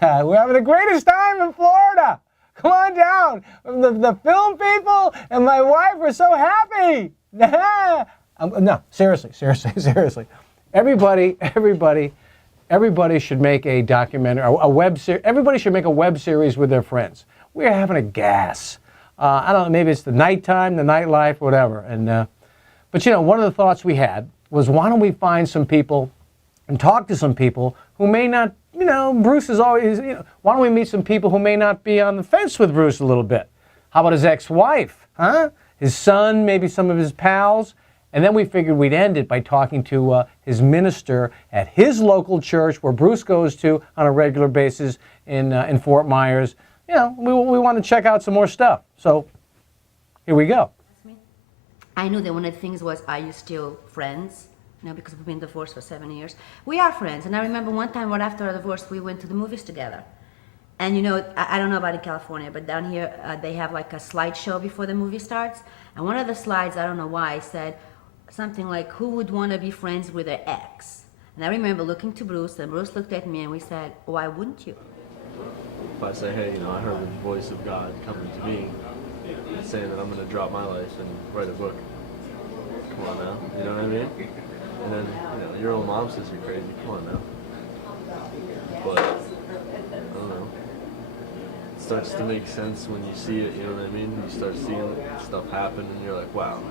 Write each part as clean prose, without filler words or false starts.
We're having the greatest time in Florida. Come on down. The film people and my wife are so happy. No, seriously. Everybody should make a documentary, a web series. Everybody should make a web series with their friends. We're having a gas. I don't know, maybe it's the nighttime, the nightlife, whatever. But one of the thoughts we had was, why don't we find some people and talk to some people who may not, Bruce is always, why don't we meet some people who may not be on the fence with Bruce a little bit? How about his ex-wife, huh? His son, maybe some of his pals? And then we figured we'd end it by talking to his minister at his local church where Bruce goes to on a regular basis in Fort Myers. We want to check out some more stuff. So here we go. I knew that one of the things was, are you still friends? Because we've been divorced for 7 years. We are friends. And I remember one time right after our divorce, we went to the movies together. And I don't know about in California, but down here they have like a slideshow before the movie starts. And one of the slides, I don't know why, said something like, who would want to be friends with their ex? And I remember looking to Bruce, and Bruce looked at me, and we said, why wouldn't you? If I say, hey, I heard the voice of God coming to me, saying that I'm going to drop my life and write a book. Come on now, you know what I mean? And then, your own mom says you're crazy. Come on now. But, I don't know. It starts to make sense when you see it, you know what I mean? You start seeing stuff happen and you're like, wow,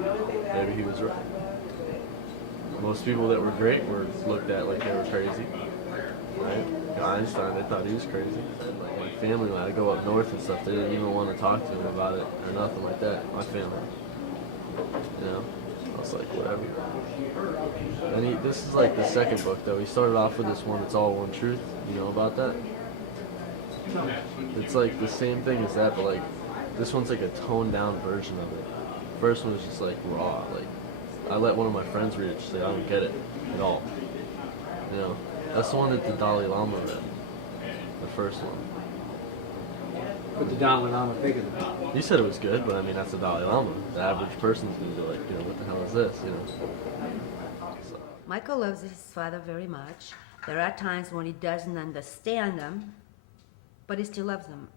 maybe he was right. Most people that were great were looked at like they were crazy, right? Einstein, they thought he was crazy. Like my family, when I go up north and stuff, they didn't even want to talk to him about it or nothing like that. My family, I was like, whatever. And this is like the second book though. He started off with this one, It's All One Truth. You know about that? It's like the same thing as that, but like this one's like a toned down version of it. The first one was just like raw. Like I let one of my friends read it. She's like, I don't get it at all. That's the one that the Dalai Lama read. The first one. But the Dalai Lama figured it out. He said it was good, but I mean that's the Dalai Lama. The average person's gonna be like, what the hell is this? So. Michael loves his father very much. There are times when he doesn't understand them, but he still loves them.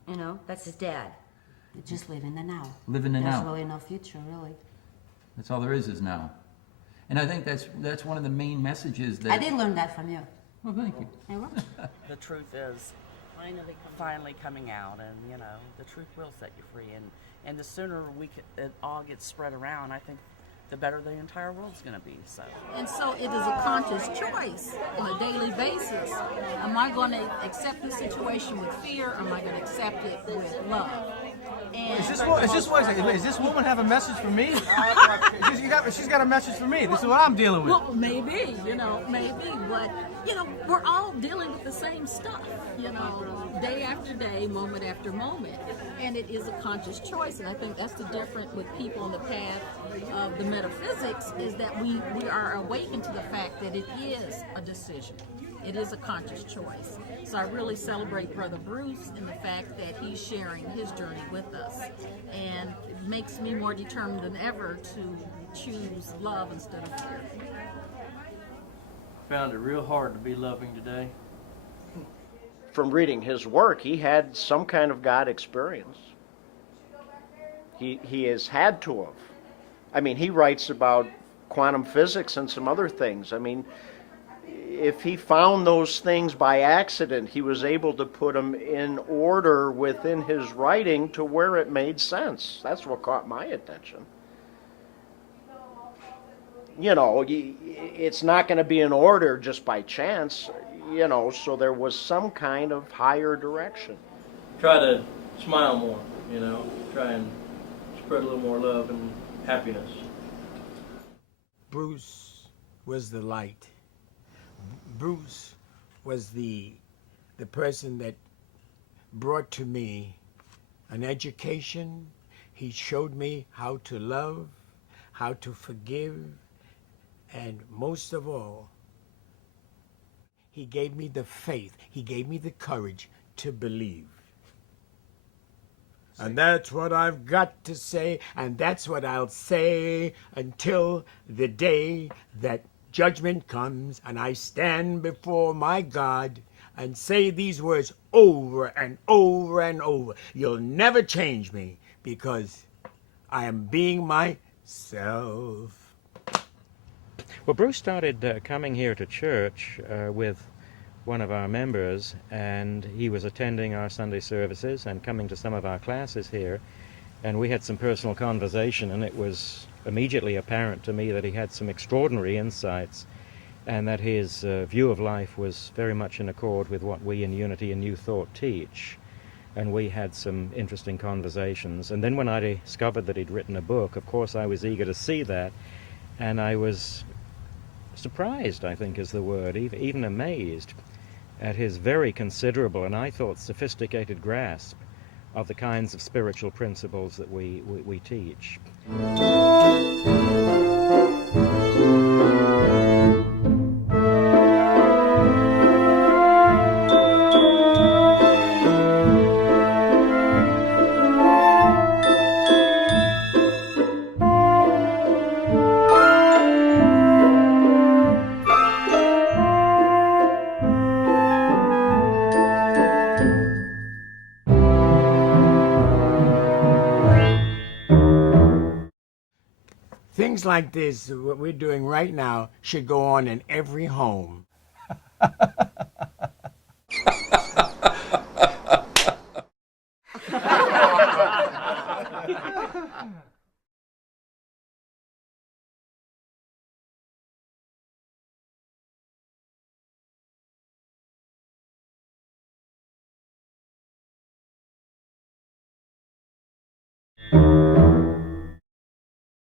That's his dad. Just live in the now. Live in the now. There's really no future, really. That's all there is now. And I think that's one of the main messages that... I did learn that from you. Well, thank you. The truth is finally coming out, and the truth will set you free. And the sooner it all gets spread around, I think the better the entire world's going to be. And so it is a conscious choice on a daily basis. Am I going to accept the situation with fear, or am I going to accept it with love? And Is this woman have a message for me? She's got a message for me. This is what I'm dealing with. Well, maybe, but, we're all dealing with the same stuff, day after day, moment after moment. And it is a conscious choice, and I think that's the difference with people on the path of the metaphysics, is that we are awakened to the fact that it is a decision. It is a conscious choice. So I really celebrate Brother Bruce in the fact that he's sharing his journey with us. And it makes me more determined than ever to choose love instead of fear. Found it real hard to be loving today. From reading his work, he had some kind of God experience. He has had to have. I mean, he writes about quantum physics and some other things. I mean, if he found those things by accident, he was able to put them in order within his writing to where it made sense. That's what caught my attention. It's not going to be in order just by chance, so there was some kind of higher direction. Try to smile more, try and spread a little more love and happiness. Bruce was the light. Bruce was the person that brought to me an education. He showed me how to love, how to forgive, and most of all, he gave me the faith, he gave me the courage to believe. And that's what I've got to say, and that's what I'll say until the day that judgment comes and I stand before my God and say these words over and over and over. You'll never change me because I am being myself. Well, Bruce started coming here to church with one of our members, and he was attending our Sunday services and coming to some of our classes here, and we had some personal conversation, and it was immediately apparent to me that he had some extraordinary insights and that his view of life was very much in accord with what we in Unity and New Thought teach. And we had some interesting conversations. And then when I discovered that he'd written a book, of course I was eager to see that, and I was surprised, I think is the word, even amazed at his very considerable and I thought sophisticated grasp of the kinds of spiritual principles that we teach. Things like this, what we're doing right now, should go on in every home.